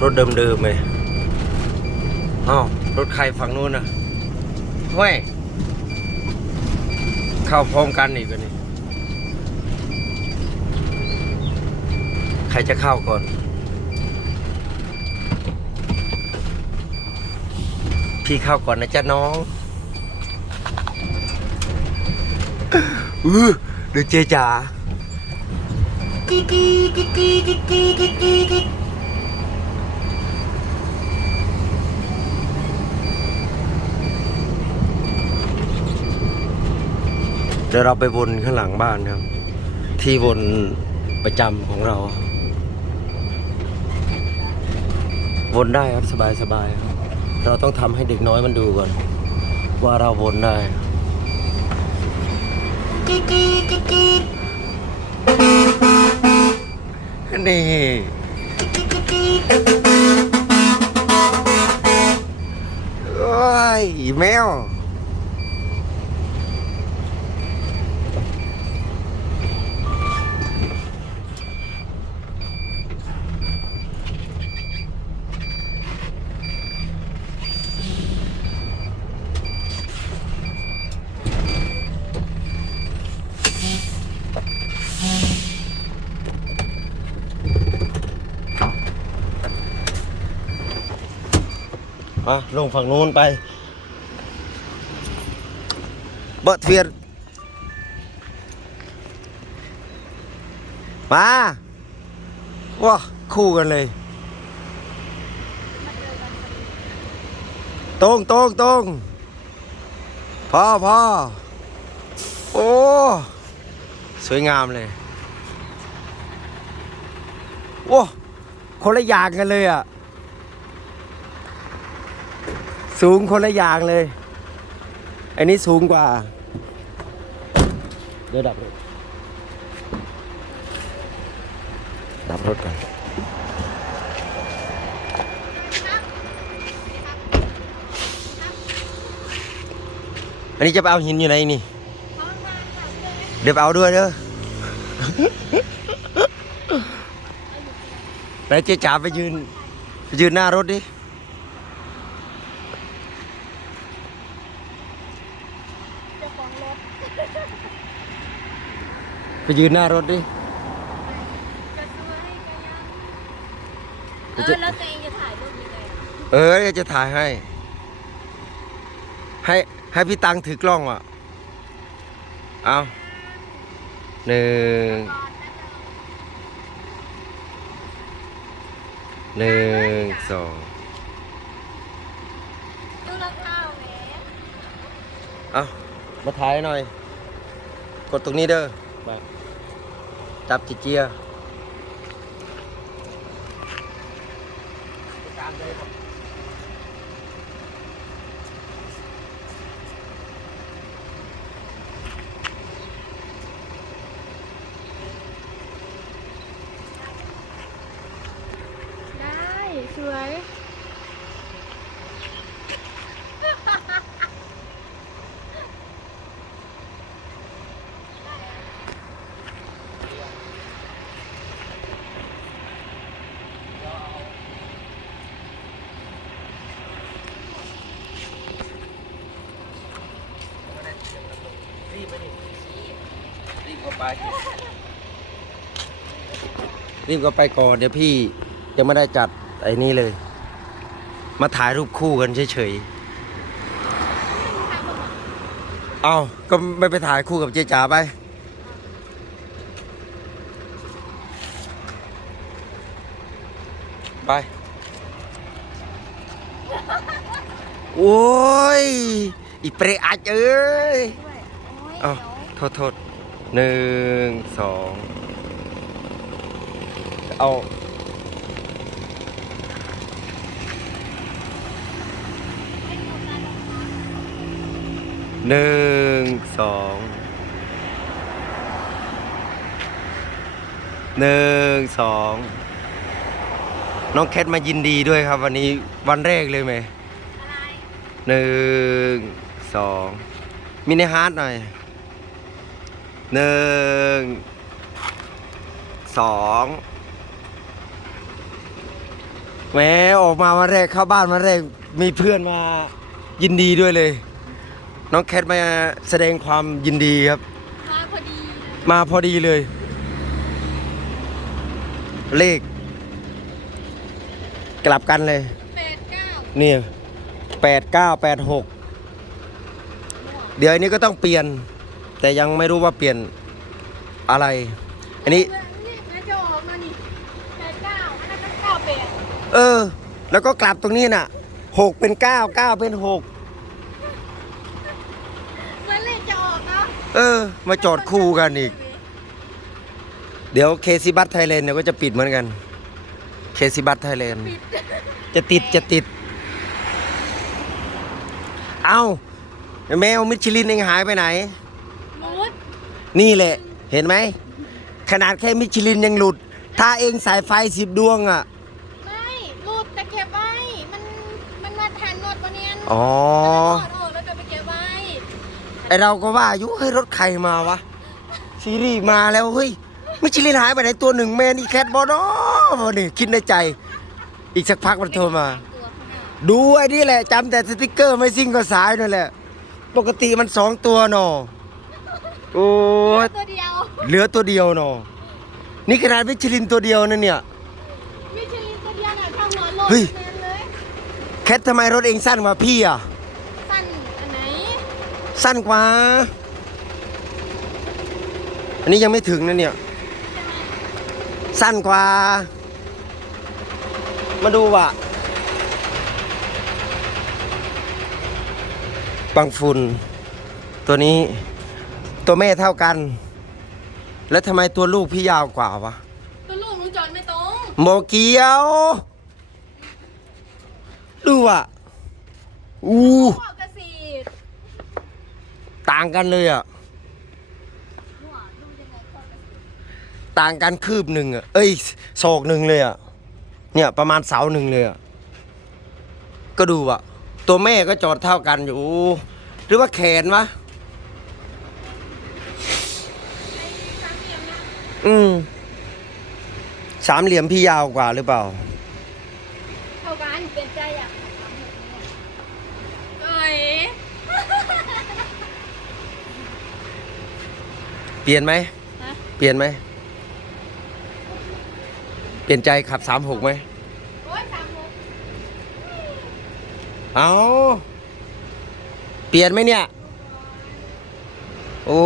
รถเดิมๆเลยอ้าวรถใครฝั่งนู้นน่ะเว้ยเข้าพร้อมกันอีกวันนี้ใครจะเข้าก่อน พี่เข้าก่อนนะจ๊ะน้องอือเดี๋ยวเจจ๋า เดี๋ยวเราไปวนข้างหลังบ้านครับ ที่วนประจำของเรา วนได้ครับสบายสบายเราต้องทำให้เด็กน้อยมันดูก่อน ว่าเราวนได้นี่โอ้ยแมว่ะลงฝั่งนู้นไป เบิดเฟียนมาว้าคู่กันเลยตรงตรงตรงพ่อพ่อโอ้ สวยงามเลย โอ้ คนละอย่างกันเลยอะ สูงคนละอย่างเลย อันนี้สูงกว่า เดี๋ยวดับรถ ดับรถก่อนอันนี้จะไปเอาหินอยู่ไหนนี่ เดี๋ยวเอาด้วยเด้อไหนเจ๊จ๋าไปยืน ไปยืนหน้ารถดิ เจ้าของรถ ไปยืนหน้ารถดิจะซื้อให้ก็ยังเอจะอแล้วตัวเองจะถ่ายรูปยังไงอะเออเดี๋ยวจะถ่ายให้ ให้ให้พี่ตังถือกล้องอะ เอาหนึ่งหนึ่งสองดูราคาแหมเอา มาถ่ายหน่อย กดตรงนี้เด้อไปจับจิเจียได้ สวย รีบไปดิรีบเข้าไปรีบก็ไปก่อนเดี๋ยวพี่ยังไม่ได้จัดไอ้นี่เลย มาถ่ายรูปคู่กันเฉยๆ เอาก็ไม่ไปถ่ายคู่กับเจ๊จ๋าไป ไป โอ้ย อีเปรอะเอ้ยด้วยโอ้ย เอ้าเดี๋ยวโทษโทษหนึ่งสองเอาหนึ่งสองหนึ่งสองน้องแคทมายินดีด้วยครับ วันนี้วันแรกเลยไหมหนึ่งสองมินิฮาร์ดหน่อย หนึ่งสองแหมออกมาวันแรกเข้าบ้านวันแรกมีเพื่อนมายินดีด้วยเลย น้องแคทมาแสดงความยินดีครับ มาพอดี มาพอดีเลย เลข กลับกันเลยแปดเก้านี่แปดเก้าแปดหกเดี๋ยวอันนี้ก็ต้องเปลี่ยน แต่ยังไม่รู้ว่าเปลี่ยนอะไร อันนี้นี่แล้วจะออกมานี่แปดเก้าอันนั้นก็เก้าแปดเออ แล้วก็กลับตรงนี้น่ะหกเป็นเก้าเก้าเป็นหกเมื่อเลขจะออกเนาะเออ มาจอดคู่กันอีก เดี๋ยวเคซีบัตไทยแลนด์เนี่ยก็จะปิดเหมือนกัน เคซีบัตไทยแลนด์จะติดจะติด เอ้าแมวมิชลินเองหายไปไหนมุด นี่แหละ เห็นไหม ขนาดแค่มิชลินยังหลุด ถ้าเองสายไฟสิบดวงอะ ไม่รูดแต่เก็บไว้ มันมันมาทันรถวันนี้อ๋อ ถอดออกแล้วก็ไปเก็บไว้ไอเราก็ว่าอยู่เฮ้ยรถใครมาวะ ซีรีส์มาแล้ว เฮ้ย มิชลินหายไปไหนตัวหนึ่งแมนอีแคทบอนาะนี่คิดในใจ อีกสักพักมันโทรมา ตัวข้างหน้าดูไอ้นี่แหละจำแต่สติกเกอร์ไม่ซิ่งก็สายนั่นแหละ ปกติมันสองตัวหนอ โอ้ยตัวเดียวเหลือตัวเดียวหนอนี่ขนาดมิชลินตัวเดียวนั่นเนี่ย มิชลินตัวเดียวน่ะทำหัวโลดเฮ้ยแมนเลยแคททำไมรถเองสั้นกว่าพี่อะ สั้นอันไหนสั้นกว่า อันนี้ยังไม่ถึงนะเนี่ย สั้นกว่า มาดูว่ะบางฝุ่นตัวนี้ ตัวแม่เท่ากัน แล้วทำไมตัวลูกพี่ยาวกว่าวะ ตัวลูกหนูจอดไม่ตรงโมเกียว ดูอะ อู้ พ่อกระสีดต่างกันเลยอะ หัวลูกยังไงพ่อกระสีดต่างกันคืบหนึ่งอะ เอ้ยศอกหนึ่งเลยอะ เนี่ยประมาณเสาหนึ่งเลยอะ ก็ดูอะ ตัวแม่ก็จอดเท่ากันอยู่ หรือว่าแขนวะ สามเหลี่ยมนะ อืมสามเหลี่ยมพี่ยาวกว่าหรือเปล่าเท่ากันเปลี่ยนใจอะเอ้ยเปลี่ยนไหมฮะเปลี่ยนไหมเปลี่ยนใจขับสามหกไหมโอ้ยสามหกเอาเปลี่ยนไหมเนี่ย โอ้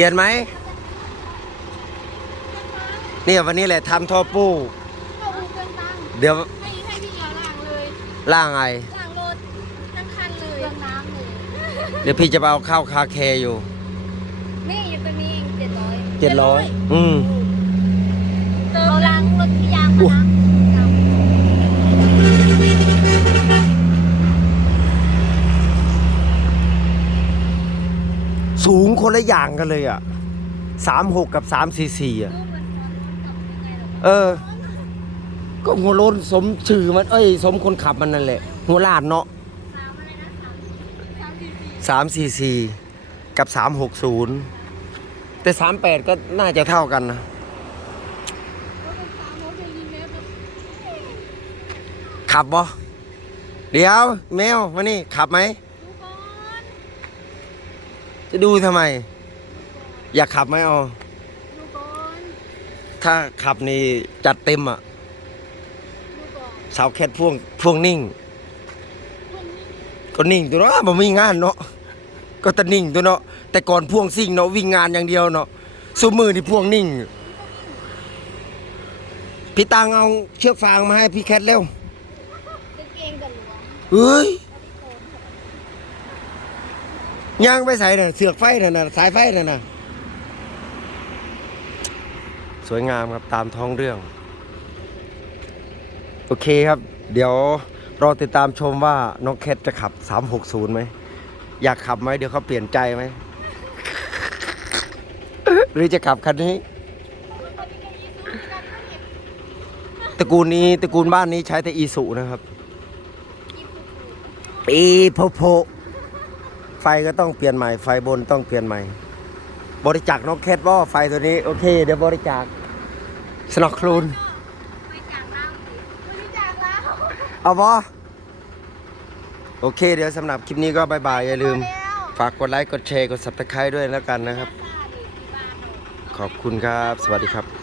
ปลี่ยนไหมเนี่ยวันนี้แหละทำท่อปู้เข้าอูเกินตังค์เดี๋ยวให้ให้พี่เดียวล้างเลยล่างไงล้างรถทั้งคันเลยเรื่องน้ำเลยเดี๋ยวพี่จะไปเอาเข้าคาแคร์อยู่ นี่อยู่ตรงนี้เองเจ็ดร้อยเจ็ดร้อยอืมเติมล้างรถที่ยางมาล้าง สูง คนละอย่างกันเลยอะสามหกกับสามสี่สี่อะ เออ ก็หัวโล้นสมชื่อมัน เอ้ย สมคนขับมันนั่นแหละ หัวลาดเนาะสามสี่สี่กับสามหกศูนย์แต่สามแปดก็น่าจะเท่ากันนะขับบ่เดี๋ยว แมวมานี่ขับไหม จะดูทำไม อยากขับไหมอ๋อดูก่อนถ้าขับนี่จัดเต็มอะดูก่อนสาวแคทพ่วงพ่วงนิ่งคนนี้ก็นิ่งตัวเนาะบ่มีงานเนาะก็ตะนิ่งตัวเนาะแต่ก่อนพ่วงซิ่งเนาะวิ่งงานอย่างเดียวเนาะซุมือนี่พ่วงนิ่ง พี่ตังเอาเชือกฟางมาให้พี่แคทเร็วกางเกงกับหลวงเฮ้ย ย่างไปใส่น่ะเสือกไฟน่ะน่ะสายไฟน่ะน่ะสวยงามครับตามท้องเรื่อง โอเคครับ เดี๋ยวรอติดตามชมว่าน้องแคทจะขับ 360ไหมอยากขับไหมเดี๋ยวเขาเปลี่ยนใจไหมหรือจะขับคันนี้ตระกูลนี้ตระกูลบ้านนี้ใช้แต่อีสุนะครับ อีโพโพ ไฟก็ต้องเปลี่ยนใหม่ ไฟบนต้องเปลี่ยนใหม่ บริจาคน้องแคทบ่าไฟตัวนี้โอเค เดี๋ยวบริจาคสนอกคลูนไปจากเราสิจากเราเอาบ่โอเค เดี๋ยวสำหรับคลิปนี้ก็บายบายอย่าลืม ฝากกดไลค์กดแชร์กด subscribe ด้วยแล้วกันนะครับ ขอบคุณครับ สวัสดีครับ